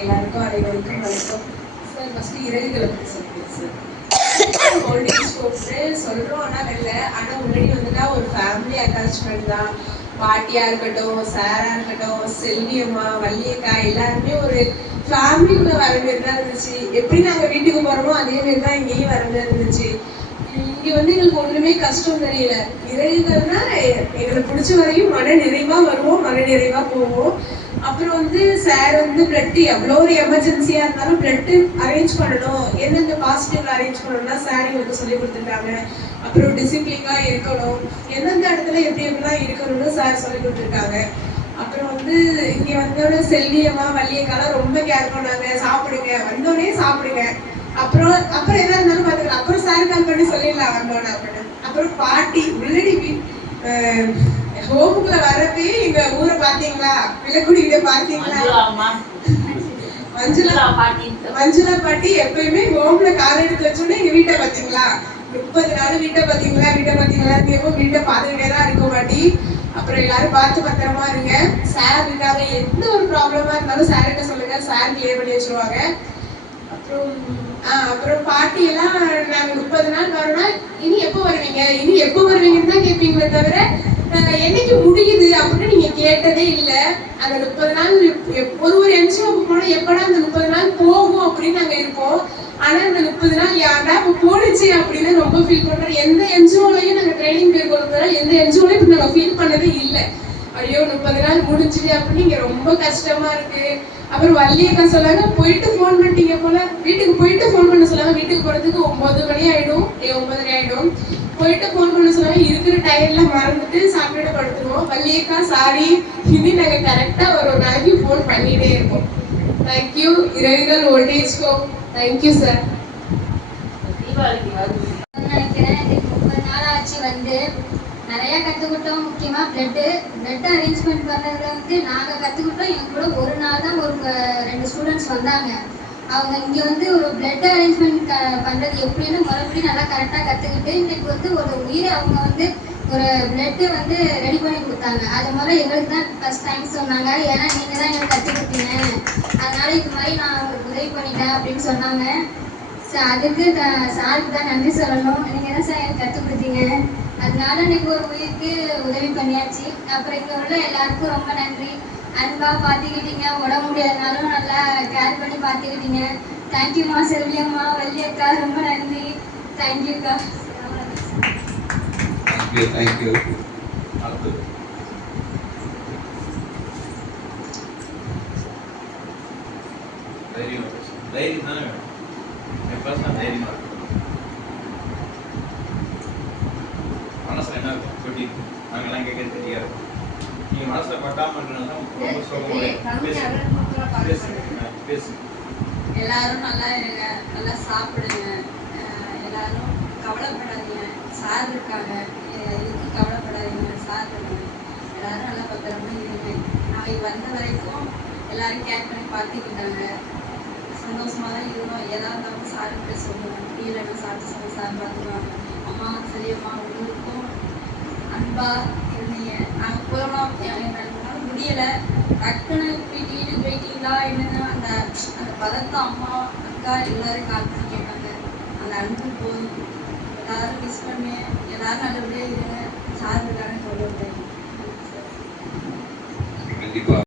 எல்லாருக்கும் அனைவருக்கும் வணக்கம் சார். ஃபர்ஸ்ட் இறைகளை பற்றி சொல்லுங்கள் சார். ஹோல்டிங் ஸ்கோப்ஸு சொல்கிறோம் ஆனால் இல்லை, ஆனால் முன்னாடி வந்துட்டா ஒரு ஃபேமிலி அட்டாச்மெண்ட் தான். பாட்டியாக இருக்கட்டும், சாராக இருக்கட்டும், செல்வியம்மா, வள்ளியக்கா எல்லாருமே ஒரு ஃபேமிலிக்குள்ளே வர மாதிரி தான் இருந்துச்சு. எப்படி நாங்கள் வீட்டுக்கு போகிறோமோ அதே மாதிரி தான் இங்கேயும் வர மாதிரி இருந்துச்சு. இங்கே வந்து எங்களுக்கு ஒன்றுமே கஷ்டம் தெரியல. இறைகள்னா எங்களுக்கு பிடிச்ச வரையும் மன நிறைவாக வருவோம், மன நிறைவாக போவோம். அப்புறம் வந்து சார் வந்து பிளட் எவ்வளோ ஒரு எமர்ஜென்சியாக இருந்தாலும் பிளட்டு அரேஞ்ச் பண்ணணும், எந்தெந்த பாசிட்டிவ் அரேஞ்ச் பண்ணணும்னா சார் எங்களுக்கு சொல்லி கொடுத்துருக்காங்க. அப்புறம் டிசிப்ளினாக இருக்கணும், எந்தெந்த இடத்துல எப்படி எப்படிலாம் இருக்கணும்னு சார் சொல்லி கொடுத்துருக்காங்க. அப்புறம் வந்து இங்கே வந்தோடனே செல்வியம்மா வள்ளியக்காலாம் ரொம்ப கேர் பண்ணாங்க. சாப்பிடுங்க, வந்தோடனே சாப்பிடுங்க, அப்புறம் எதா இருந்தாலும் பார்த்துக்கலாம், அப்புறம் சார் கால் பண்ணி சொல்லிடலாம் வந்தோடனே அப்படின்னு. அப்புறம் பாட்டி உள்ளடி ஹோமுக்குள்ள வர்றப்பே எங்க ஊரை பாத்தீங்களா, விளக்குடி இதை பாத்தீங்களா, மஞ்சுளா பாட்டி எப்பயுமே ஹோம்ல கால் எடுத்து வச்சோன்னே எங்க வீட்டை பாத்தீங்களா, 30 நாள் வீட்டை பாத்தீங்களா வீட்டை பார்த்துக்கிட்டே தான் இருக்க மாட்டி. அப்புறம் எல்லாரும் பார்த்து பத்திரமா இருங்க. சார் இருக்காங்க, எந்த ஒரு ப்ராப்ளமா இருந்தாலும் சார்கிட்ட சொல்லுங்க, சார் கிளியர் பண்ணி வச்சிருவாங்க. அப்புறம் பாட்டி எல்லாம் நாங்க 30 நாள் வரோம்னா இனி எப்போ வருவீங்கன்னு தான் கேட்பீங்களே தவிர என்னைக்கு முடியுது அப்படின்னு நீங்க கேட்டதே இல்லை. அந்த 30 நாள் ஒரு என்ஜிஓக்கு போனா எப்படா அந்த 30 நாள் போகும் அப்படின்னு நாங்க இருப்போம். ஆனா அந்த 30 நாள் யாரா இப்ப போனுச்சு அப்படின்னு ரொம்ப ஃபீல் பண்றோம். எந்த என்ஜிஓலையும் நாங்க ட்ரைனிங் பேர் கொடுத்தோம், எந்த என்ஜிஓலையும் இப்ப நாங்க ஃபீல் பண்ணதே இல்லை. ஐயோ 30 நாள் முடிஞ்சுது அப்படின்னு இங்க ரொம்ப கஷ்டமா இருக்கு. அப்புறம் வள்ளியக்கா சொல்லாங்க, போயிட்டு ஃபோன் பண்ணிட்டீங்க போல, வீட்டுக்கு போயிட்டு ஃபோன் பண்ண சொல்லாங்க. வீட்டுக்கு போறதுக்கு 9 மணி ஆயிடும், 9:30 ஆயிடும். போயிட்டு ஃபோன் பண்ண சொன்னாங்க. இருக்கிற டயர்லாம் மறந்துட்டு சாப்பிட்டு படுத்துருவோம். வள்ளியக்கா சாரி, இனி நாங்க கரெக்டா ஒரு நாளைக்கு ஃபோன் பண்ணிட்டே இருக்கோம். தேங்க்யூ இறைகள் ஓல்டேஜ் ஹோம். Thank you sir. நினைக்கிறேன் 30 நாள் ஆச்சு வந்து நிறைய கற்றுக்கிட்டோம். முக்கியமாக பிளட் அரேஞ்ச்மெண்ட் பண்ணதில் வந்து நாங்கள் கற்றுக்கிட்டோம். எங்க கூட ஒரு நாள் தான் ஒரு 2 ஸ்டூடெண்ட்ஸ் வந்தாங்க. அவங்க இங்கே வந்து ஒரு பிளட் அரேஞ்ச்மெண்ட் பண்ணுறது எப்படின்னு மறுபடியும் நல்லா கரெக்டாக கற்றுக்கிட்டு இன்னைக்கு வந்து ஒரு உயிரை அவங்க வந்து ஒரு பிளட்டு வந்து ரெடி பண்ணி கொடுத்தாங்க. அது மாதிரி எங்களுக்கு தான் ஃபஸ்ட் டைம் சொன்னாங்க. ஏன்னா நீங்கள் தான் எங்களுக்கு கற்றுக் கொடுத்தீங்க, அதனால இது மாதிரி நான் உங்களுக்கு உதவி பண்ணிட்டேன் அப்படின்னு சொன்னாங்க. அதுக்கு சாருக்கு தான் நன்றி சொல்லணும். நீங்கள் தான் சார் எனக்கு கற்றுக் கொடுத்தீங்க, அதனால இன்னைக்கு ஒரு உயிருக்கு உதவி பண்ணியாச்சு. அப்புறம் இங்கே உள்ள எல்லாருக்கும் ரொம்ப நன்றி. அன்பா பார்த்துக்கிட்டீங்க, உடம்பு முடியாதனாலும் நல்லா கேர் பண்ணி பார்த்துக்கிட்டீங்க. தேங்க்யூம்மா செல்வியம்மா, வள்ளியக்கா, ரொம்ப நன்றி. தேங்க்யூக்கா. தேங்க்யூ. தைரியம் தானே வேணும். தைரியமா இருக்கும். மனசுல என்ன இருக்கும் சொல்லி நாங்கெல்லாம் கேட்க தெரியாது. நீங்க மனசுல பட்டாம இருக்கணும். ரொம்ப சுகமா பேசுங்க. எல்லாரும் நல்லா இருங்க, நல்லா சாப்பிடுங்க, எல்லாரும் கவலைப்படாதீங்க. சார் இருக்காங்க, இதுக்கு கவலைப்படாதீங்க. சார் இருக்காங்க, எல்லாரும் நல்லா பத்திரமா இருங்க. நாளைக்கு வந்த வரைக்கும் எல்லாரும் கேர் பண்ணி பார்த்துக்கிட்டாங்க. சந்தோஷமா தான் இருந்தோம். எதா இருந்தாலும் சார்கிட்ட சொல்லுவோம், முடியலன்னா சாப்பிட்டு சொல்ல, சார் பார்த்துக்குவாங்க. அம்மா சரியம்மா உங்களுக்கும் அன்பா இருந்தீங்க. நாங்கள் போனோம், எங்களால் முடியலை, டக்குன்னு வீட்டுக்கு போயிட்டீங்களா என்னன்னு அந்த பதட்டம் அம்மா அக்கா எல்லாரும் கால் பண்ணி கேட்டாங்க. அந்த அன்பு போதும். எல்லாரும் மிஸ் பண்ணி எல்லாரும் நல்லபடியாக இருங்க. சார் இருக்காங்க சொல்லுவேன். கண்டிப்பா.